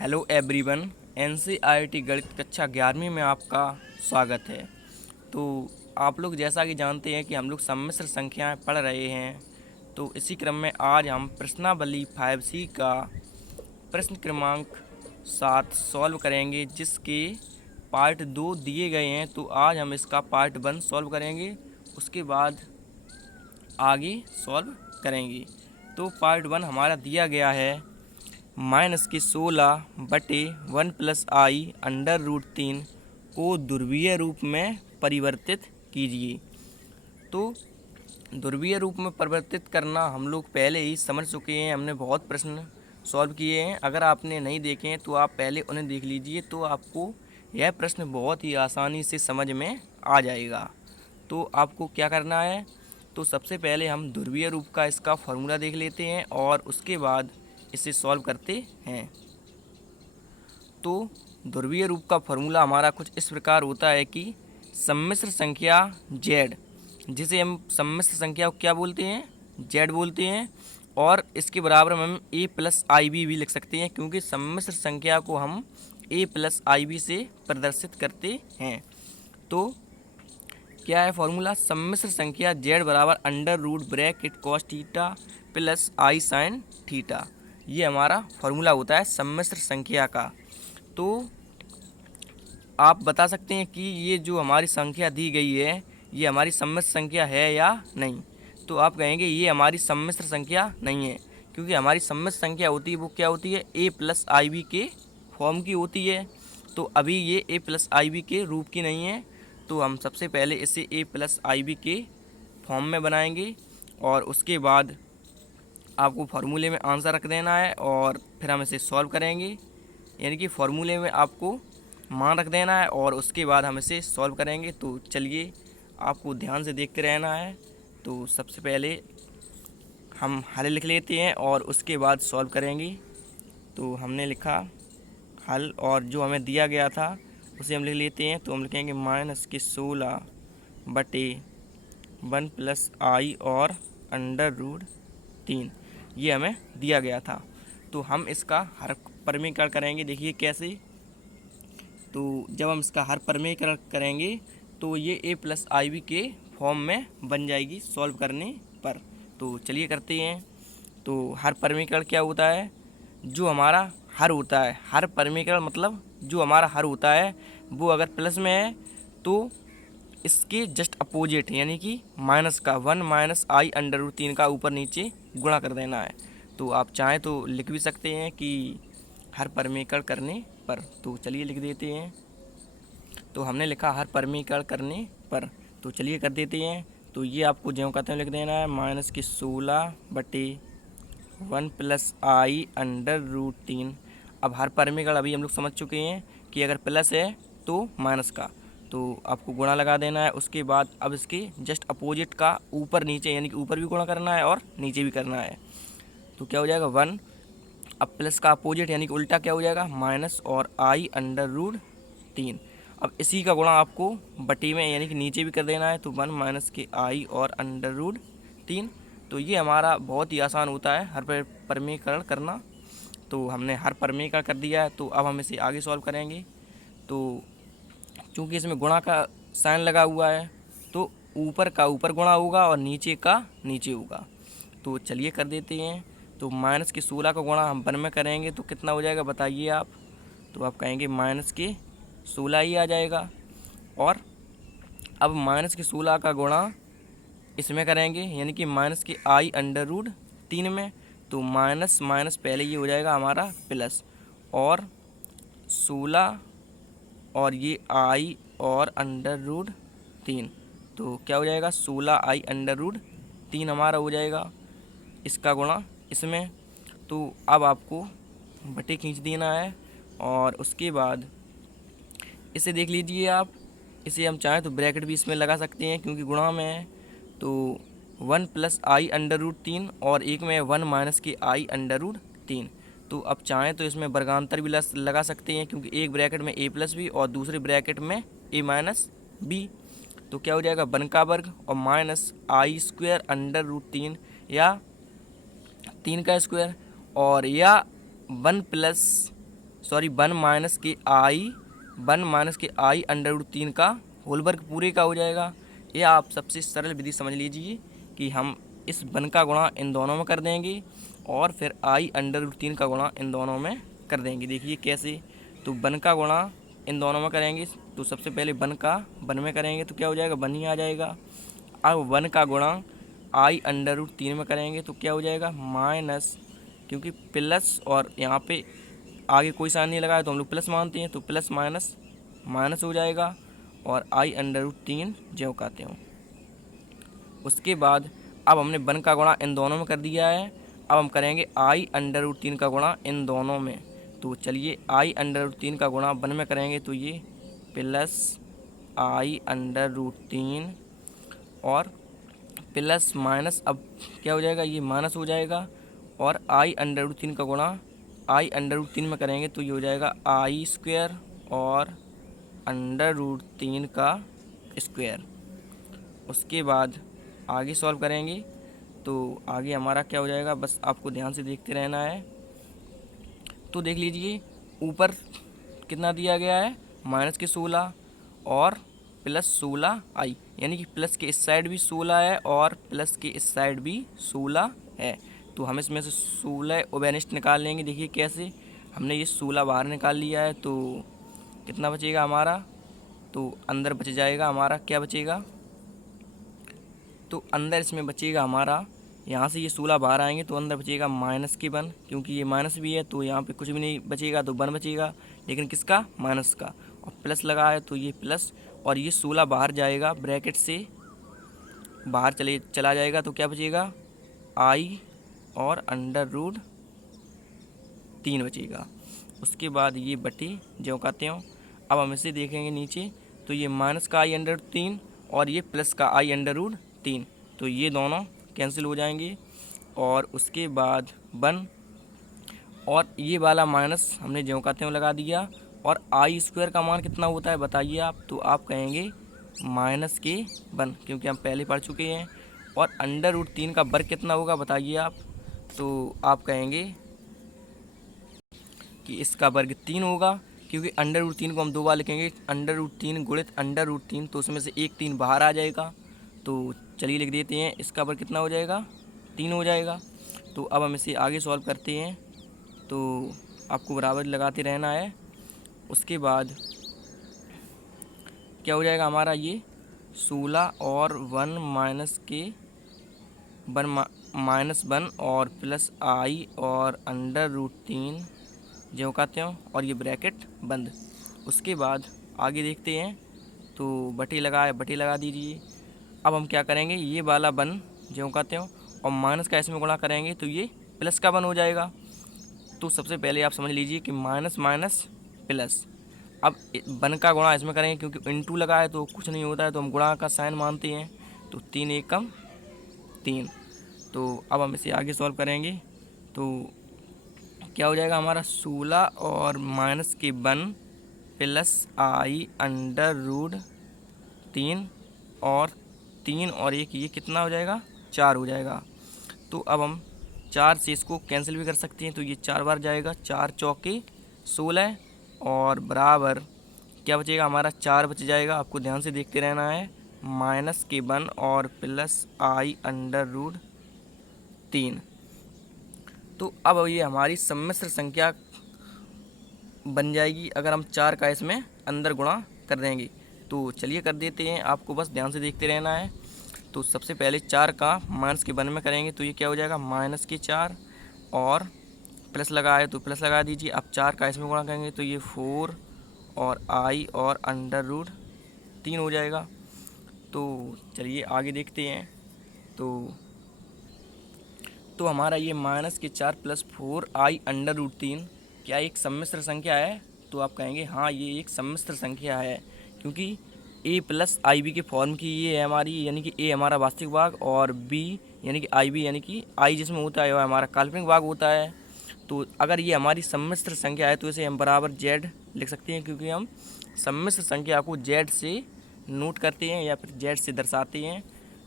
Hello everyone. NCERT गणित कक्षा 11वीं में आपका स्वागत है। तो आप लोग जैसा कि जानते हैं कि हम लोग सम्मिश्र संख्याएं पढ़ रहे हैं। तो इसी क्रम में आज हम प्रश्नावली 5C का प्रश्न क्रमांक 7 सॉल्व करेंगे, जिसके पार्ट 2 दिए गए हैं। तो आज हम इसका पार्ट 1 सॉल्व करेंगे, उसके बाद आगे सॉल्व करेंगे। तो पार्ट 1 हमारा दिया गया है -16/1+i√3 को ध्रुवीय रूप में परिवर्तित कीजिए। तो ध्रुवीय रूप में परिवर्तित करना हम लोग पहले ही समझ चुके हैं, हमने बहुत प्रश्न सॉल्व किए हैं। अगर आपने नहीं देखे हैं तो आप पहले उन्हें देख लीजिए, तो आपको यह प्रश्न बहुत ही आसानी से समझ में आ जाएगा। तो आपको क्या करना है, तो सबसे पहले हम ध्रुवीय रूप का इसका फॉर्मूला देख लेते हैं और उसके बाद इसे सॉल्व करते हैं। तो ध्रुवीय रूप का फॉर्मूला हमारा कुछ इस प्रकार होता है कि सम्मिश्र संख्या z, जिसे हम सम्मिश्र संख्या को क्या बोलते हैं, z बोलते हैं, और इसके बराबर में हम a+ib भी लिख सकते हैं, क्योंकि सम्मिश्र संख्या को हम a+ib से प्रदर्शित करते हैं। तो क्या है फॉर्मूला, सम्मिश्र संख्या z बराबर √cos theta plus i sin theta. ये हमारा फॉर्मूला होता है सम्मिश्र संख्या का। तो आप बता सकते हैं कि ये जो हमारी संख्या दी गई है, ये हमारी सम्मिश्र संख्या है या नहीं। तो आप कहेंगे ये हमारी सम्मिश्र संख्या नहीं है, क्योंकि हमारी सम्मिश्र संख्या होती है वो क्या होती है, a+ib के फॉर्म की होती है। तो अभी ये a+ib के रूप की नहीं है, तो हम सबसे पहले इसे a+ib के फॉर्म में बनाएंगे और उसके बाद आपको फार्मूले में आंसर रख देना है और फिर हम इसे सॉल्व करेंगे। यानी कि फार्मूले में आपको मान रख देना है और उसके बाद हम इसे सॉल्व करेंगे। तो चलिए, आपको ध्यान से देखते रहना है। तो सबसे पहले हम हल लिख लेते हैं और उसके बाद सॉल्व करेंगे। तो हमने लिखा हल, और जो हमें दिया गया था उसे हम लिख लेते हैं। तो हम लिखेंगे -16/1+i और √3, ये हमें दिया गया था। तो हम इसका हर परमीकरण करेंगे। देखिए कैसे, तो जब हम इसका हर परमीकरण करेंगे तो ये a+ib के फॉर्म में बन जाएगी सॉल्व करने पर। तो चलिए करते हैं। तो हर परमीकरण क्या होता है, जो हमारा हर होता है, हर परमीकरण मतलब जो हमारा हर होता है वो अगर प्लस में है तो इसके जस्ट अपोजिट यानी कि माइनस का 1 - i√3 का ऊपर नीचे गुणा कर देना है। तो आप चाहें तो लिख भी सकते हैं कि हर परमीकरण करने पर। तो चलिए लिख देते हैं। तो हमने लिखा हर परमीकरण करने पर, तो चलिए कर देते हैं। तो ये आपको ज्यों कहते हैं लिख देना है -16/1+i√3। अब हर परमीकरण अभी हम लोग समझ चुके हैं कि अगर प्लस है तो माइनस का, तो आपको गुणा लगा देना है। उसके बाद अब इसके जस्ट अपोजिट का ऊपर नीचे, यानी कि ऊपर भी गुणा करना है और नीचे भी करना है। तो क्या हो जाएगा 1, अब प्लस का अपोजिट यानी कि उल्टा क्या हो जाएगा माइनस और i√3। अब इसी का गुणा आपको बटी में यानी कि नीचे भी कर देना है। तो 1 - के i और √3। तो ये हमारा बहुत ही आसान होता है हर परमीकरण करना। तो हमने हर परमीकरण कर दिया है। तो अब हम इसे आगे सॉल्व करेंगे। तो चूँकि इसमें गुणा का साइन लगा हुआ है तो ऊपर का ऊपर गुणा होगा और नीचे का नीचे होगा। तो चलिए कर देते हैं। तो -16 का गुणा हम 1 में करेंगे तो कितना हो जाएगा बताइए आप। तो आप कहेंगे -16 ही आ जाएगा। और अब -16 का गुणा इसमें करेंगे यानी कि के i√3 में। तो माइनस माइनस पहले ये हो जाएगा हमारा प्लस, और 16 और ये i और √3। तो क्या हो जाएगा 16i√3 हमारा हो जाएगा इसका गुणा इसमें। तो अब आपको बटे खींच देना है और उसके बाद इसे देख लीजिए आप। इसे हम चाहें तो ब्रैकेट भी इसमें लगा सकते हैं क्योंकि गुणा में है। तो 1 + i√3 और एक में 1 - के i√3। तो अब चाहें तो इसमें वर्गांतर भी लगा सकते हैं, क्योंकि एक ब्रैकेट में a+b और दूसरे ब्रैकेट में a-b। तो क्या हो जाएगा 1 का वर्ग और -i² या 3 का स्क्वायर, और या 1 + सॉरी 1 - के अंडर रूट 3 का होल वर्ग पूरे का हो जाएगा। ये आप सबसे सरल विधि समझ लीजिए कि हम इस 1 का गुणा इन दोनों में कर देंगे और फिर i अंडर रूट 3 का गुणा इन दोनों में कर देंगे। देखिए कैसे, तो 1 का गुणा इन दोनों में करेंगे तो सबसे पहले 1 का 1 में करेंगे तो क्या हो जाएगा, 1 ही आ जाएगा। अब 1 का गुणा i अंडर रूट 3 में करेंगे तो क्या हो जाएगा, माइनस, क्योंकि प्लस और यहाँ पे आगे कोई साइन नहीं लगाया तो हम लोग प्लस मानते हैं, तो प्लस माइनस माइनस हो जाएगा और i अंडर रूट 3 ज्यों कहते हो। उसके बाद अब हमने 1 का गुणा इन दोनों में कर दिया है, अब हम करेंगे i अंडर रूट 3 का गुणा इन दोनों में। तो चलिए i अंडर रूट 3 का गुणा 1 में करेंगे तो ये प्लस i अंडर रूट 3 और प्लस माइनस, अब क्या हो जाएगा, ये माइनस हो जाएगा और i अंडर रूट 3 का गुणा i अंडर रूट 3 में करेंगे तो ये हो जाएगा i स्क्वायर और अंडर रूट 3 का स्क्वायर। उसके बाद आगे सॉल्व करेंगे तो आगे हमारा क्या हो जाएगा, बस आपको ध्यान से देखते रहना है। तो देख लीजिए ऊपर कितना दिया गया है, -16 और प्लस 16i, यानी कि प्लस के इस साइड भी 16 है और प्लस के इस साइड भी 16 है। तो हम इसमें से 16 ओबेनिस्ट निकाल लेंगे। देखिए कैसे, हमने ये 16 बाहर निकाल लिया है तो कितना बचेगा हमारा, तो अंदर बच जाएगा हमारा, क्या बचेगा, तो अंदर इसमें बचेगा हमारा, यहाँ से ये 16 बाहर आएंगे तो अंदर बचेगा -1, क्योंकि ये माइनस भी है तो यहाँ पे कुछ भी नहीं बचेगा तो 1 बचेगा, लेकिन किसका, माइनस का, और प्लस लगा है तो ये प्लस, और ये 16 बाहर जाएगा ब्रैकेट से बाहर चला जाएगा तो क्या बचेगा, i और अंडर रूट 3 बचेगा। उसके बाद ये बटे जो कहते हो। अब हम इसे देखेंगे नीचे तो ये माइनस का i अंडर रूट 3 और ये प्लस का i अंडर रूट 3, तो ये दोनों कैंसिल हो जाएंगे और उसके बाद 1 और ये वाला माइनस हमने जो कहते हो लगा दिया। और i स्क्वायर का मान कितना होता है बताइए आप, तो आप कहेंगे -1, क्योंकि हम पहले पढ़ चुके हैं। और अंडर रूट 3 का वर्ग कितना होगा बताइए आप, तो आप कहेंगे कि इसका वर्ग 3 होगा, क्योंकि अंडर रूट 3 को हम 2 बार लिखेंगे, अंडर रूट 3 गुणित अंडर रूट 3, तो उसमें से एक 3 बाहर आ जाएगा। तो चलिए लिख देते हैं, इसका वर्ग कितना हो जाएगा, 3 हो जाएगा। तो अब हम इसे आगे सॉल्व करते हैं, तो आपको बराबर लगाते रहना है। उसके बाद क्या हो जाएगा हमारा, ये 16 और 1 -1 और प्लस i और अंडर रूट 3 जो कहते हो, और ये ब्रैकेट बंद। उसके बाद आगे देखते हैं तो बटे लगा दीजिए। अब हम क्या करेंगे, ये वाला 1 जो कहते हो और माइनस का इसमें गुणा करेंगे तो ये प्लस का 1 हो जाएगा। तो सबसे पहले आप समझ लीजिए कि माइनस माइनस प्लस। अब 1 का गुणा इसमें करेंगे, क्योंकि इनटू लगा है तो कुछ नहीं होता है तो हम गुणा का साइन मानते हैं, तो 3 एकम 3। तो अब हम इसे आगे सॉल्व करेंगे तो क्या हो जाएगा हमारा, 16 और माइनस के 1 प्लस i अंडर रूट 3 और 3 और 1, ये कितना हो जाएगा, 4 हो जाएगा। तो अब हम 4 से इसको कैंसिल भी कर सकते हैं, तो ये 4 बार जाएगा, 4 चौके 16 और बराबर क्या बचेगा हमारा, 4 बच जाएगा। आपको ध्यान से देखते रहना है, -1 और प्लस i अंडर रूट 3। तो अब ये हमारी सम्मिश्र संख्या बन जाएगी अगर हम 4 का इसमें अंदर गुणा कर देंगे। तो चलिए कर देते हैं, आपको बस ध्यान से देखते रहना है। तो सबसे पहले 4 का -1 में करेंगे तो ये क्या हो जाएगा, -4 और प्लस लगा है तो प्लस लगा दीजिए। अब 4 का इसमें गुणा करेंगे तो ये 4 और i और अंडर रूट 3 हो जाएगा। तो चलिए आगे देखते हैं। तो हमारा ये -4 प्लस 4i अंडर रूट 3 क्या एक सम्मिश्र संख्या है, तो आप कहेंगे हाँ ये एक सम्मिश्र संख्या है, क्योंकि a प्लस आई बी के फॉर्म की ये है हमारी, यानी कि a हमारा वास्तविक भाग और b यानी कि आई बी यानी कि i जिसमें होता है वह हमारा काल्पनिक भाग होता है। तो अगर ये हमारी सम्मिश्र संख्या है तो इसे हम बराबर z लिख सकते हैं, क्योंकि हम सम्मिश्र संख्या को z से नोट करते हैं या फिर z से दर्शाते हैं।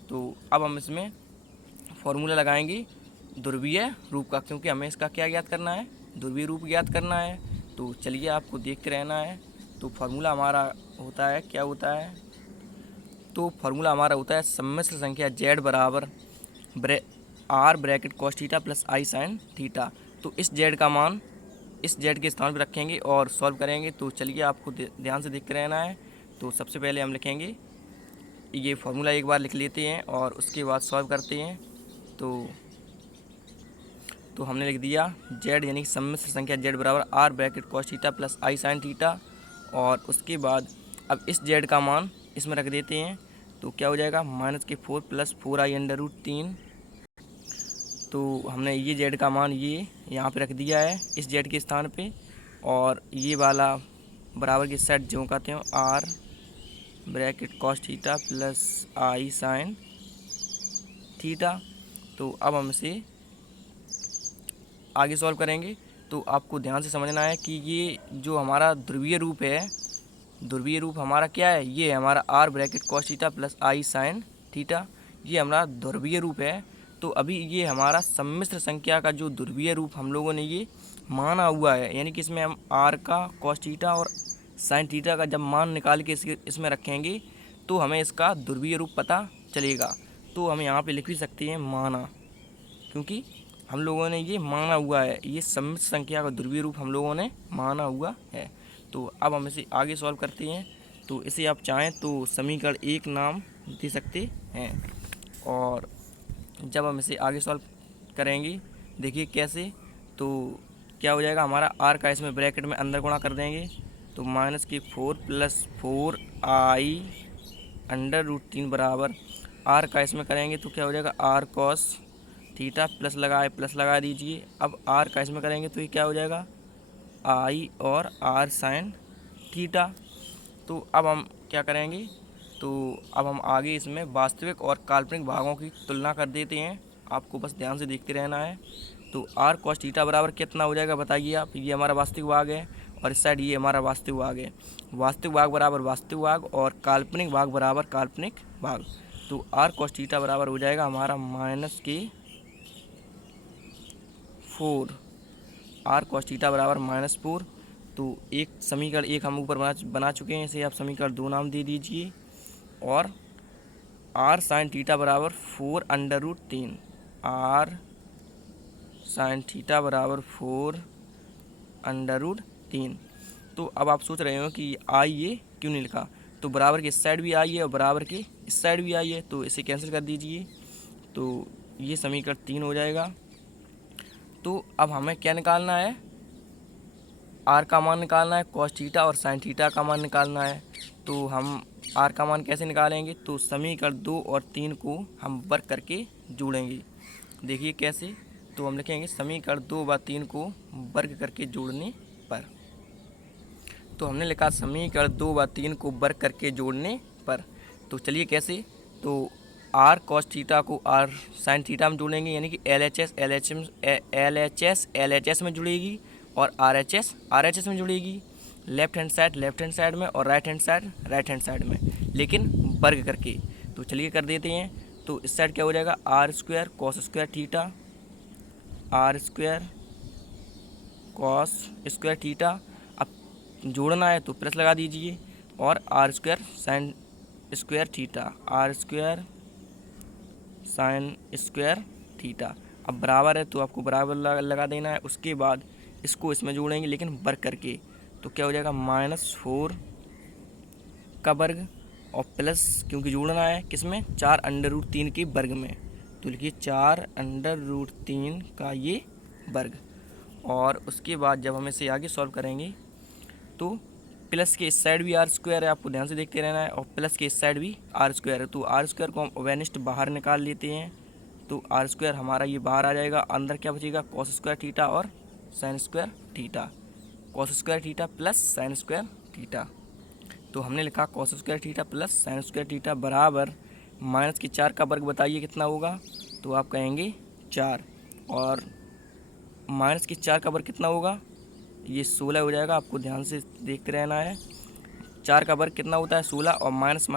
तो अब हम इसमें फॉर्मूला लगाएंगे ध्रुवीय रूप का, क्योंकि हमें इसका क्या ज्ञात करना है, ध्रुवीय रूप ज्ञात करना है। तो चलिए आपको देखते रहना है। तो फार्मूला हमारा होता है, क्या होता है, तो फार्मूला हमारा होता है सम्मिश्र संख्या z बराबर r bracket cos theta plus i sine theta. तो इस z का मान इस z के स्थान पर रखेंगे और सॉल्व करेंगे। तो चलिए आपको ध्यान से देखते रहना है। तो सबसे पहले हम लिखेंगे, ये फार्मूला एक बार लिख लेते हैं और उसके बाद सॉल्व करते हैं। तो हमने लिख दिया z यानी सम्मिश्र संख्या z बराबर r bracket cos theta plus i sine theta, और उसके बाद अब इस z का मान इसमें रख देते हैं। तो क्या हो जाएगा, -4 प्लस 4i अंडर रूट 3। तो हमने ये z का मान ये यहाँ पे रख दिया है इस z के स्थान पे, और ये वाला बराबर की साइड जो कहते हैं r bracket cos theta plus i sine theta. तो अब हम इसे आगे सॉल्व करेंगे। तो आपको ध्यान से समझना है कि ये जो हमारा ध्रुवीय रूप है, ध्रुवीय रूप हमारा क्या है, ये है हमारा r bracket cos theta plus i sine theta, ये हमारा ध्रुवीय रूप है। तो अभी ये हमारा सम्मिश्र संख्या का जो ध्रुवीय रूप हम लोगों ने ये माना हुआ है, यानी कि इसमें हम r का कॉस थीटा और साइन थीटा का जब मान निकाल के इसमें रखेंगे तो हमें इसका ध्रुवीय रूप पता चलेगा। तो हम यहाँ पे लिख भी सकते हैं माना, क्योंकि हम लोगों ने ये माना हुआ है, ये सम्मिश्र संख्या का ध्रुवीय रूप हम लोगों ने माना हुआ है। तो अब हम इसे आगे सॉल्व करते हैं। तो इसे आप चाहें तो समीकरण 1 नाम दे सकते हैं, और जब हम इसे आगे सॉल्व करेंगे देखिए कैसे, तो क्या हो जाएगा, हमारा r का इसमें ब्रैकेट में अंदर गुणा कर देंगे। तो -4 प्लस 4i अंडर रूट 3 बराबर r का इसमें करेंगे तो क्या हो जाएगा, r कॉस थीटा प्लस लगा दीजिए। अब r का इसमें करेंगे तो ये क्या हो जाएगा, i और r साइन थीटा। तो अब हम क्या करेंगे, तो अब हम आगे इसमें वास्तविक और काल्पनिक भागों की तुलना कर देते हैं। आपको बस ध्यान से देखते रहना है। तो r कॉस थीटा बराबर कितना हो जाएगा बताइए आप, ये हमारा वास्तविक भाग है और इस साइड ये हमारा वास्तविक भाग है। वास्तविक भाग बराबर वास्तविक भाग और काल्पनिक भाग बराबर काल्पनिक भाग। तो r कॉस थीटा बराबर हो जाएगा हमारा -4, r कॉस थीटा बराबर -4। तो एक समीकरण 1 हम ऊपर बना चुके हैं, इसे आप समीकरण 2 नाम दे दीजिए, और r साइन थीटा बराबर 4 under root 3, r sine theta बराबर 4 अंडर रूट 3। तो अब आप सोच रहे हो कि आई ये क्यों नहीं लिखा, तो बराबर के इस साइड भी आई है और बराबर के इस साइड भी आई है, तो इसे कैंसिल कर दीजिए। तो ये समीकरण 3 हो जाएगा। तो अब हमें क्या निकालना है, r का मान निकालना है, कॉस थीटा और साइन थीटा का मान निकालना है। तो हम r का मान कैसे निकालेंगे, तो समीकरण 2 और 3 को हम वर्ग करके जोड़ेंगे। देखिए कैसे, तो हम लिखेंगे समीकरण 2 व 3 को वर्ग करके जोड़ने पर। तो हमने लिखा समीकरण 2 व 3 को वर्ग करके जोड़ने पर। तो चलिए कैसे, तो r cos थीटा को r sin थीटा में जोड़ेंगे, यानी कि LHS में जुड़ेगी और RHS में जुड़ेगी, लेफ्ट हैंड साइड में और राइट हैंड साइड में, लेकिन वर्ग करके। तो चलिए कर देते हैं। तो इस साइड क्या हो जाएगा, r² cos² theta, r² cos² theta. अब जोड़ना है तो प्लस लगा दीजिए, और r² sin² theta, r² sin² theta. अब बराबर है तो आपको बराबर लगा देना है। उसके बाद इसको इसमें जोड़ेंगे लेकिन वर्ग करके। तो क्या हो जाएगा, -4 का वर्ग और प्लस, क्योंकि जोड़ना है किसमें, 4 अंडर रूट 3 के वर्ग में। तो लिखिए 4 अंडर रूट 3 का ये वर्ग। और उसके बाद जब हम इसे आगे सॉल्व करेंगे तो प्लस के इस साइड भी r² है, आपको ध्यान से देखते रहना है, और प्लस के इस साइड भी r² है। तो r² को हम ओवेनिस्ट बाहर निकाल लेते हैं। तो r² हमारा ये बाहर आ जाएगा, अंदर क्या बचेगा, cos² थीटा और sin² theta, cos² theta plus sin² theta. तो हमने लिखा cos² theta plus sin² theta बराबर -4 का वर्ग बताइए कितना होगा, तो आप कहेंगे 4, और -4 का वर्ग कितना होगा, ये 16 हो जाएगा। आपको ध्यान से देखते रहना है। 4 का वर्ग कितना होता है, 16, और माइनस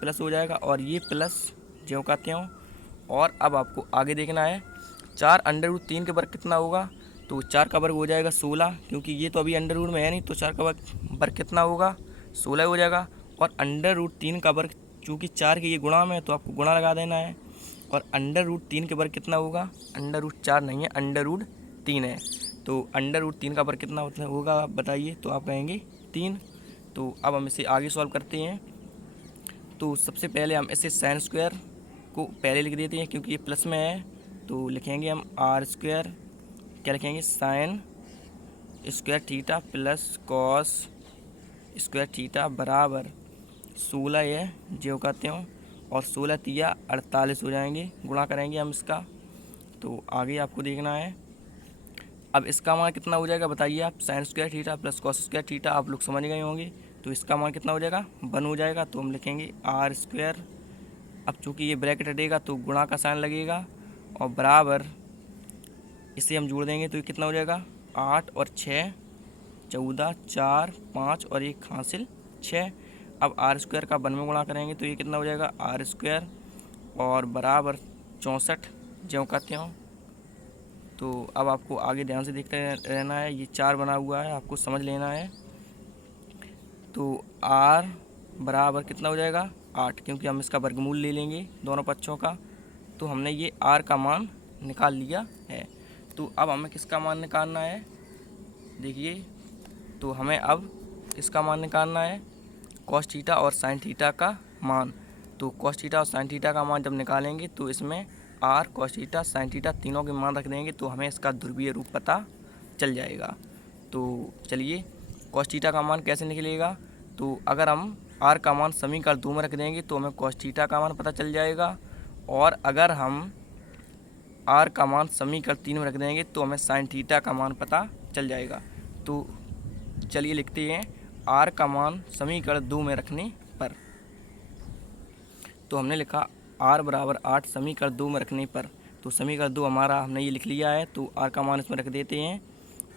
प्लस हो जाएगा, और ये प्लस जो कहते हो। और अब आपको आगे देखना है, 4 अंडर रूट 3 के वर्ग कितना होगा, तो 4 का वर्ग हो जाएगा 16, क्योंकि ये तो अभी अंडर रूट में है नहीं, तो 4 का वर्ग कितना होगा, 16 हो जाएगा। और अंडर रूट 3 का वर्ग, चूँकि 4 के ये गुणा में है तो आपको गुणा लगा देना है। और अंडर रूट 3 के वर्ग कितना होगा, अंडर रूट 4 नहीं है, अंडर रूट 3 है। तो अंडर रूट 3 का वर्ग कितना होगा आप बताइए, तो आप कहेंगे 3। तो अब हम इसे आगे सॉल्व करते हैं। तो सबसे पहले हम इसे साइन स्क्वायर को पहले लिख देते हैं, क्योंकि ये प्लस में है। तो लिखेंगे हम आर स्क्वायर, क्या लिखेंगे, sine square theta plus cos square theta बराबर 16 है जो कहते हो, और 16 तिया 48 हो जाएंगे, गुणा करेंगे हम इसका। तो आगे आपको देखना है। अब इसका मान कितना हो जाएगा बताइए आप, sine square theta plus cos square theta आप लोग समझ गए होंगे। तो इसका मान कितना हो जाएगा, 1 हो जाएगा। तो हम लिखेंगे आर स्क्वायर, अब चूँकि ये ब्रैकेट हटेगा तो गुणा का साइन लगेगा, और बराबर इसे हम जोड़ देंगे तो ये कितना हो जाएगा, 8 और 6 14, 4 5 और 1 हासिल 6। अब आर स्क्वायर का 1 में गुणा करेंगे तो ये कितना हो जाएगा, आर स्क्वायर और बराबर 64 ज्यों कहते हो। तो अब आपको आगे ध्यान से देखते रहना है, ये 4 बना हुआ है, आपको समझ लेना है। तो आर बराबर कितना हो जाएगा, 8, क्योंकि हम इसका वर्गमूल ले लेंगे दोनों पक्षों का। तो हमने ये आर का मान निकाल लिया है। तो अब हमें किसका मान निकालना है, देखिए, तो हमें अब इसका मान निकालना है, कॉस थीटा और साइन थीटा का मान। तो कॉस थीटा और साइन थीटा का मान जब निकालेंगे तो इसमें r cos theta sine theta तीनों के मान रख देंगे, तो हमें इसका ध्रुवीय रूप पता चल जाएगा। तो चलिए, कॉस थीटा का मान कैसे निकलेगा, तो अगर हम आर का मान समीकरण 2 में रख देंगे तो हमें कॉस थीटा का मान पता चल जाएगा, और अगर हम आर का मान समीकरण 3 में रख देंगे तो हमें साइन थीटा का मान पता चल जाएगा। तो चलिए लिखते हैं, आर का मान समीकरण 2 में रखने पर। तो हमने लिखा आर बराबर 8 समीकरण 2 में रखने पर। तो समीकरण 2 हमारा हमने ये लिख लिया है, तो आर का मान इसमें रख देते हैं।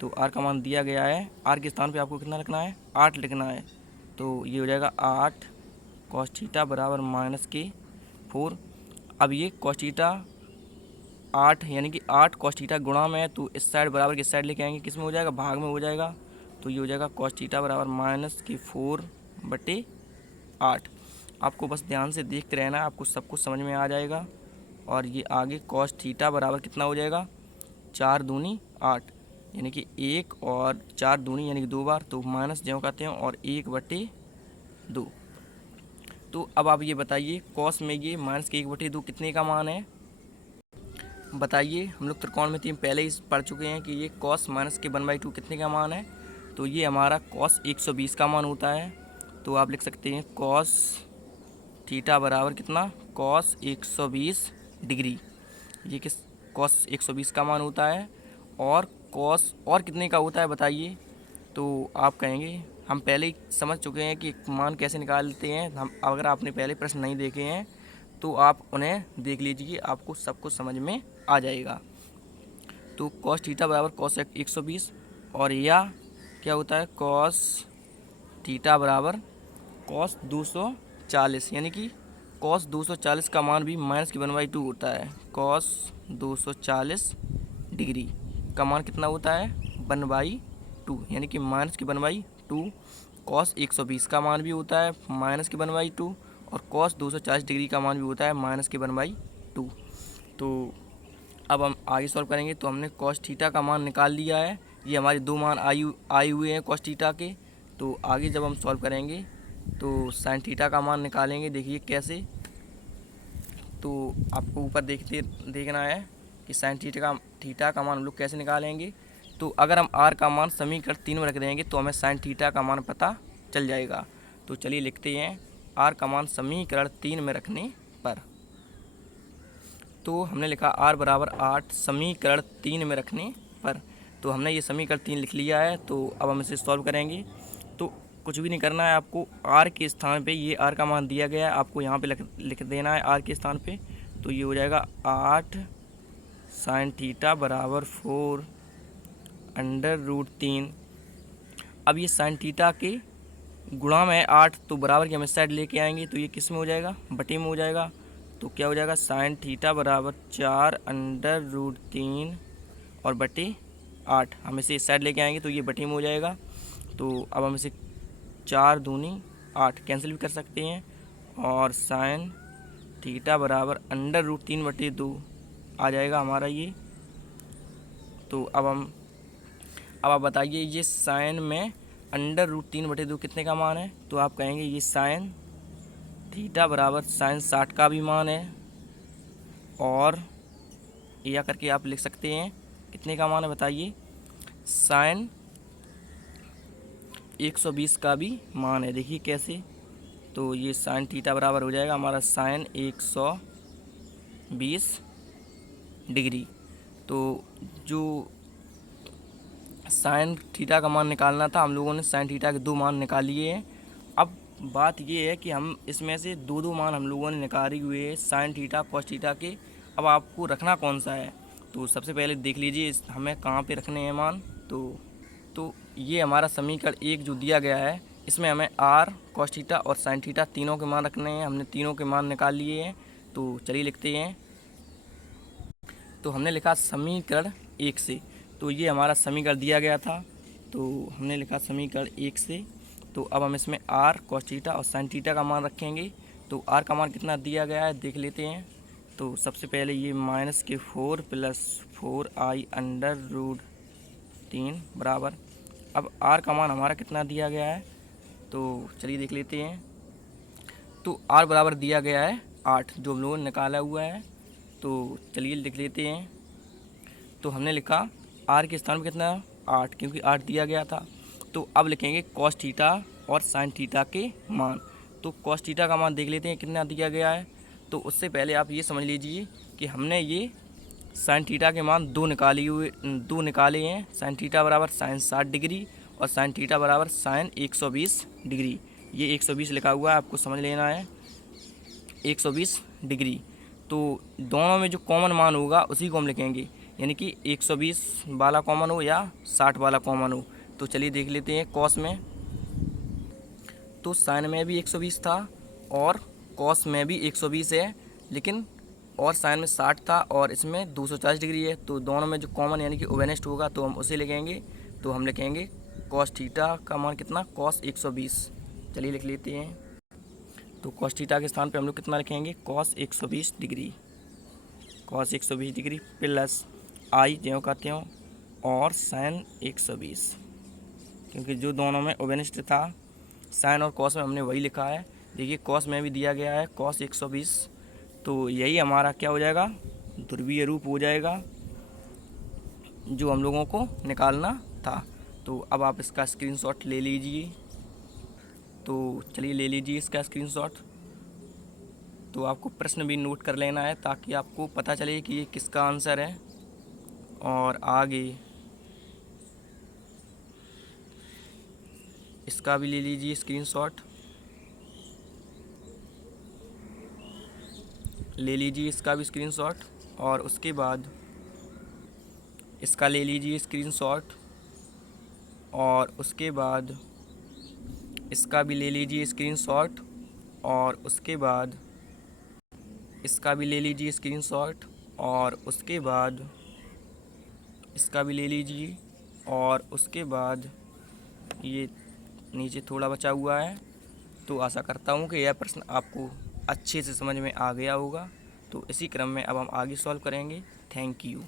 तो आर का मान दिया गया है, आर के स्थान पे आपको कितना लिखना है, 8 लिखना है। तो ये हो जाएगा 8 कॉस थीटा बराबर -4। अब ये कॉस थीटा 8 यानी कि 8 कॉस थीटा गुणा में है, तो इस साइड बराबर की साइड लेके आएंगे, किस में हो जाएगा, भाग में हो जाएगा। तो ये हो जाएगा कॉस थीटा बराबर -4/8। आपको बस ध्यान से देखते रहना है, आपको सब कुछ समझ में आ जाएगा। और ये आगे कॉस थीटा बराबर कितना हो जाएगा, 4 दूनी 8, यानी कि 1 और 4 दूनी यानी कि 2 बार, तो माइनस ज्यों कहते हैं, और 1/2। तो अब आप ये बताइए, कॉस में ये -1/2 कितने का मान है बताइए। हम लोग त्रिकोणमिति में पहले ही पढ़ चुके हैं कि ये कॉस -1/2 कितने का मान है। तो ये हमारा कॉस 120 का मान होता है। तो आप लिख सकते हैं कॉस थीटा बराबर कितना, कॉस 120 डिग्री। ये किस कॉस 120 का मान होता है। और कॉस और कितने का होता है बताइए। तो आप कहेंगे हम पहले ही समझ चुके हैं कि मान कैसे निकालते हैं। हम अगर आपने पहले प्रश्न नहीं देखे हैं तो आप उन्हें देख लीजिए, आपको सब कुछ समझ में आ जाएगा। तो कॉस थीटा बराबर कॉस 120, और या क्या होता है, कॉस थीटा बराबर कॉस 240, यानी कि कॉस 240 का मान भी -1/2 होता है। कॉस 240 डिग्री का मान कितना होता है, 1/2, यानी कि -1/2। कॉस 120 का मान भी होता है -1/2, और कॉस 240 डिग्री का मान भी होता है -1/2। तो अब हम आगे सॉल्व करेंगे। तो हमने कॉस थीटा का मान निकाल लिया है, ये हमारे 2 मान आए हुए हैं कॉस थीटा के। तो आगे जब हम सॉल्व करेंगे तो साइन थीटा का मान निकालेंगे, देखिए कैसे। तो आपको ऊपर देखना है कि साइन थीटा का मान हम लोग कैसे निकालेंगे। तो अगर हम आर का मान समीकरण 3 में रख देंगे तो हमें साइन थीटा का मान पता चल जाएगा। तो चलिए लिखते हैं, आर का मान समीकरण 3 में रखने पर। तो हमने लिखा आर बराबर 8 समीकरण 3 में रखने पर। तो हमने ये समीकरण 3 लिख लिया है। तो अब हम इसे सॉल्व करेंगे। तो कुछ भी नहीं करना है आपको, आर के स्थान पे ये आर का मान दिया गया है, आपको यहाँ पे लिख देना है आर के स्थान पे। तो ये हो जाएगा 8 साइन थीटा बराबर 4/√3। अब ये साइन थीटा के गुणा में 8, तो बराबर की हम इस साइड लेके आएंगे, तो ये किस में हो जाएगा, बटे में हो जाएगा। तो क्या हो जाएगा, साइन थीटा बराबर 4/√3 और बटे 8, हम इसे इस साइड लेके आएंगे तो ये बटे में हो जाएगा। तो अब हम इसे 4 दूनी 8 कैंसिल भी कर सकते हैं, और साइन थीटा बराबर √3/2 आ जाएगा हमारा ये। तो अब आप बताइए ये साइन में √3/2 कितने का मान है। तो आप कहेंगे ये साइन थीटा बराबर साइन 60 का भी मान है, और या करके आप लिख सकते हैं कितने का मान है बताइए, साइन 120 का भी मान है। देखिए कैसे, तो ये साइन थीटा बराबर हो जाएगा हमारा साइन 120 डिग्री। तो जो साइन थीटा का मान निकालना था, हम लोगों ने साइन थीटा के 2 मान निकाल लिए हैं। अब बात ये है कि हम इसमें से 2 मान हम लोगों ने निकाले हुए हैं साइन थीटा कॉस थीटा के। अब आपको रखना कौन सा है, तो सबसे पहले देख लीजिए हमें कहाँ पे रखने हैं मान। तो ये हमारा समीकरण 1 जो दिया गया है, इसमें हमें आर कॉस थीटा और साइन थीटा तीनों के मान रखने हैं। हमने तीनों के मान निकाल लिए हैं, तो चलिए लिखते हैं। तो हमने लिखा समीकरण 1 से, तो ये हमारा समीकरण दिया गया था, तो हमने लिखा समीकरण 1 से। तो अब हम इसमें आर कॉस थीटा और साइन थीटा का मान रखेंगे। तो आर का मान कितना दिया गया है देख लेते हैं। तो सबसे पहले ये -4 + 4i√3 बराबर, अब आर का मान हमारा कितना दिया गया है, तो चलिए देख लेते हैं। तो आर बराबर दिया गया है 8, जो हम लोगों ने निकाला हुआ है। तो चलिए लिख लेते हैं। तो हमने लिखा आर के स्थान पर कितना 8, क्योंकि 8 दिया गया था। तो अब लिखेंगे कॉस थीटा और साइन थीटा के मान। तो कॉस थीटा का मान देख लेते हैं कितना दिया गया है। तो उससे पहले आप ये समझ लीजिए कि हमने ये साइन थीटा के मान 2 निकाले हैं। साइन थीटा बराबर साइन 60 डिग्री और साइन थीटा बराबर साइन 120 डिग्री। ये 120 लिखा हुआ है, आपको समझ लेना है 120 डिग्री। तो दोनों में जो कॉमन मान होगा उसी को हम लिखेंगे, यानी कि 120 वाला कॉमन हो या 60 वाला कॉमन हो। तो चलिए देख लेते हैं कॉस में। तो साइन में भी 120 था और कॉस में भी 120 है, लेकिन और साइन में 60 था और इसमें 240 डिग्री है। तो दोनों में जो कॉमन यानी कि ओवेनेस्ट होगा तो हम उसे लिखेंगे। तो हम लिखेंगे कॉस थीटा का मान कितना, कॉस 120। चलिए लिख लेते हैं। तो कॉस थीटा के स्थान पे हम लोग कितना लिखेंगे, cos 120 degree. Cos 120 degree plus i ज्यों का त्यों और साइन 120, क्योंकि जो दोनों में ओवेनिस्ट था साइन और कॉस में हमने वही लिखा है। देखिए कॉस में भी दिया गया है कॉस 120। तो यही हमारा क्या हो जाएगा, ध्रुवीय रूप हो जाएगा जो हम लोगों को निकालना था। तो अब आप इसका स्क्रीनशॉट ले लीजिए। तो चलिए ले लीजिए इसका स्क्रीनशॉट। तो आपको प्रश्न भी नोट कर लेना है ताकि आपको पता चले कि ये किसका आंसर है। और आगे इसका भी ले लीजिए स्क्रीनशॉट, ले लीजिए इसका भी स्क्रीनशॉट, और उसके बाद इसका ले लीजिए स्क्रीनशॉट, और उसके बाद इसका भी ले लीजिए स्क्रीनशॉट, और उसके बाद इसका भी ले लीजिए स्क्रीनशॉट, और उसके बाद इसका भी ले लीजिए, और उसके बाद ये नीचे थोड़ा बचा हुआ है। तो आशा करता हूँ कि यह प्रश्न आपको अच्छे से समझ में आ गया होगा। तो इसी क्रम में अब हम आगे सॉल्व करेंगे। Thank you.